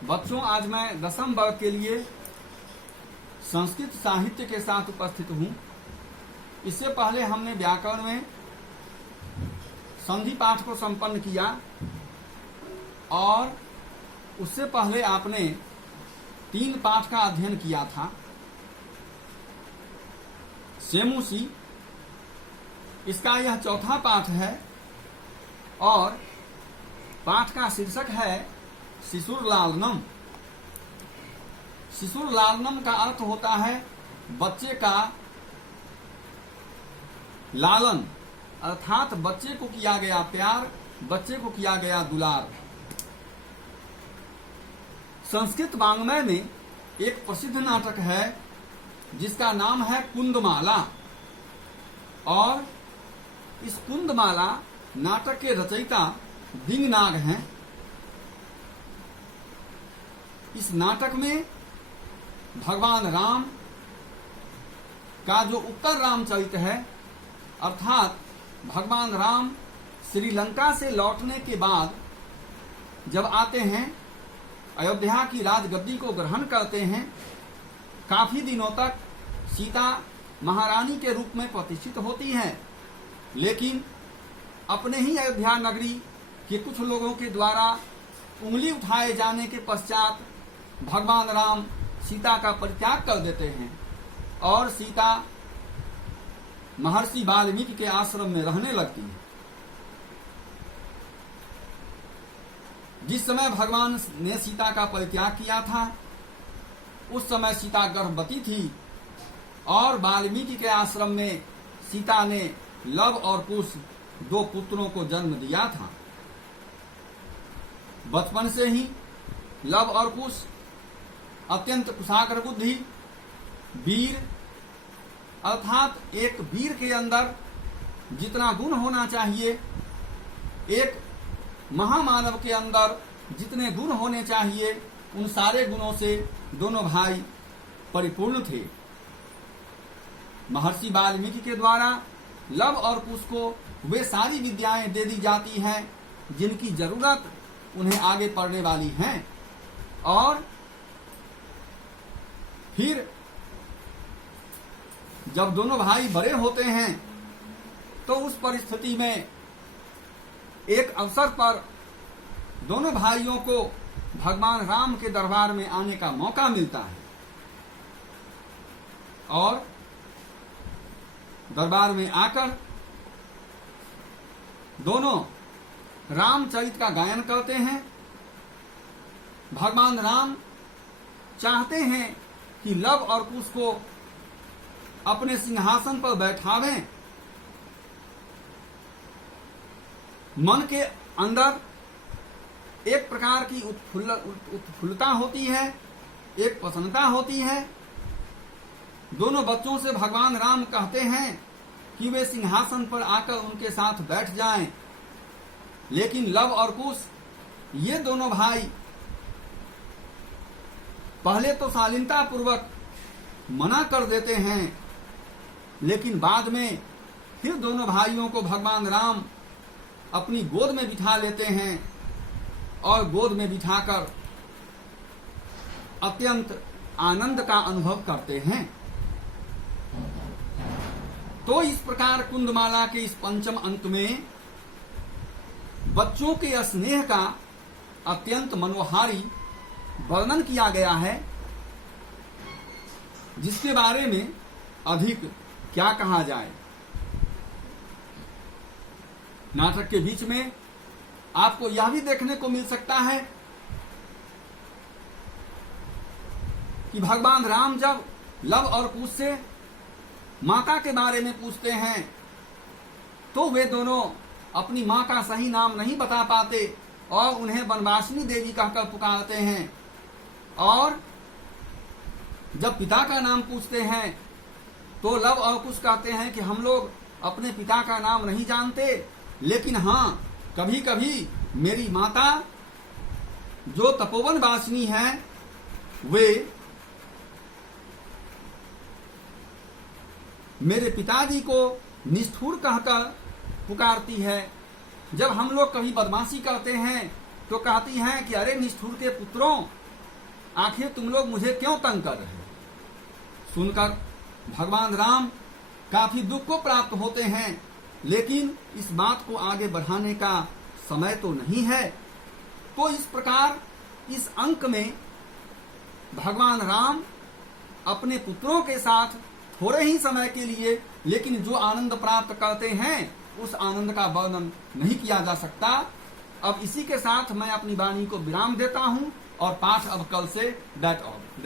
बच्चों, आज मैं 10वीं वर्ग के लिए संस्कृत साहित्य के साथ उपस्थित हूँ। इससे पहले हमने व्याकरण में संधि पाठ को संपन्न किया और उससे पहले आपने 3 पाठ का अध्ययन किया था। सेमुसी, इसका यह चौथा पाठ है और पाठ का शीर्षक है शिशुर लालनम। शिशुर लालनम का अर्थ होता है बच्चे का लालन, अर्थात बच्चे को किया गया प्यार, बच्चे को किया गया दुलार। संस्कृत वाङ्मय में एक प्रसिद्ध नाटक है जिसका नाम है कुंदमाला, और इस कुंदमाला नाटक के रचयिता दिंगनाग हैं। इस नाटक में भगवान राम का जो उत्तर रामचरित है, अर्थात भगवान राम श्रीलंका से लौटने के बाद जब आते हैं, अयोध्या की राजगद्दी को ग्रहण करते हैं, काफी दिनों तक सीता महारानी के रूप में प्रतिष्ठित होती हैं, लेकिन अपने ही अयोध्या नगरी के कुछ लोगों के द्वारा उंगली उठाए जाने के पश्चात भगवान राम सीता का परित्याग कर देते हैं और सीता महर्षि वाल्मीकि के आश्रम में रहने लगती है। जिस समय भगवान ने सीता का परित्याग किया था, उस समय सीता गर्भवती थी और वाल्मीकि के आश्रम में सीता ने लव और कुश 2 पुत्रों को जन्म दिया था। बचपन से ही लव और कुश अत्यंत कुशाग्र बुद्धि, वीर, अर्थात एक वीर के अंदर जितना गुण होना चाहिए, एक महामानव के अंदर जितने गुण होने चाहिए, उन सारे गुणों से दोनों भाई परिपूर्ण थे। महर्षि वाल्मीकि के द्वारा लव और कुश को वे सारी विद्याएं दे दी जाती हैं जिनकी जरूरत उन्हें आगे पढ़ने वाली हैं, और फिर जब दोनों भाई बड़े होते हैं तो उस परिस्थिति में एक अवसर पर दोनों भाइयों को भगवान राम के दरबार में आने का मौका मिलता है और दरबार में आकर दोनों रामचरित का गायन करते हैं। भगवान राम चाहते हैं कि लव और कुश को अपने सिंहासन पर बैठावें। मन के अंदर एक प्रकार की उत्फुल्लता होती है, एक प्रसन्नता होती है। दोनों बच्चों से भगवान राम कहते हैं कि वे सिंहासन पर आकर उनके साथ बैठ जाएं, लेकिन लव और कुश ये दोनों भाई पहले तो शालीनता पूर्वक मना कर देते हैं, लेकिन बाद में फिर दोनों भाइयों को भगवान राम अपनी गोद में बिठा लेते हैं और गोद में बिठाकर अत्यंत आनंद का अनुभव करते हैं। तो इस प्रकार कुंदमाला के इस पंचम अंक में बच्चों के स्नेह का अत्यंत मनोहारी वर्णन किया गया है, जिसके बारे में अधिक क्या कहा जाए। नाटक के बीच में आपको यह भी देखने को मिल सकता है कि भगवान राम जब लव और कुश से माता के बारे में पूछते हैं तो वे दोनों अपनी मां का सही नाम नहीं बता पाते और उन्हें वनवासिनी देवी कहकर पुकारते हैं, और जब पिता का नाम पूछते हैं तो लव और कुश कहते हैं कि हम लोग अपने पिता का नाम नहीं जानते, लेकिन हाँ, कभी कभी मेरी माता जो तपोवन वासिनी है वे मेरे पिताजी को निष्ठुर कहकर पुकारती है। जब हम लोग कभी बदमाशी करते हैं तो कहती हैं कि अरे निष्ठुर के पुत्रों, आखिर तुम लोग मुझे क्यों तंग कर रहे हो? सुनकर भगवान राम काफी दुख को प्राप्त होते हैं, लेकिन इस बात को आगे बढ़ाने का समय तो नहीं है। तो इस प्रकार इस अंक में भगवान राम अपने पुत्रों के साथ थोड़े ही समय के लिए, लेकिन जो आनंद प्राप्त करते हैं उस आनंद का वर्णन नहीं किया जा सकता। अब इसी के साथ मैं अपनी वाणी को विराम देता हूं और पाठ अब कल से दैट ऑल।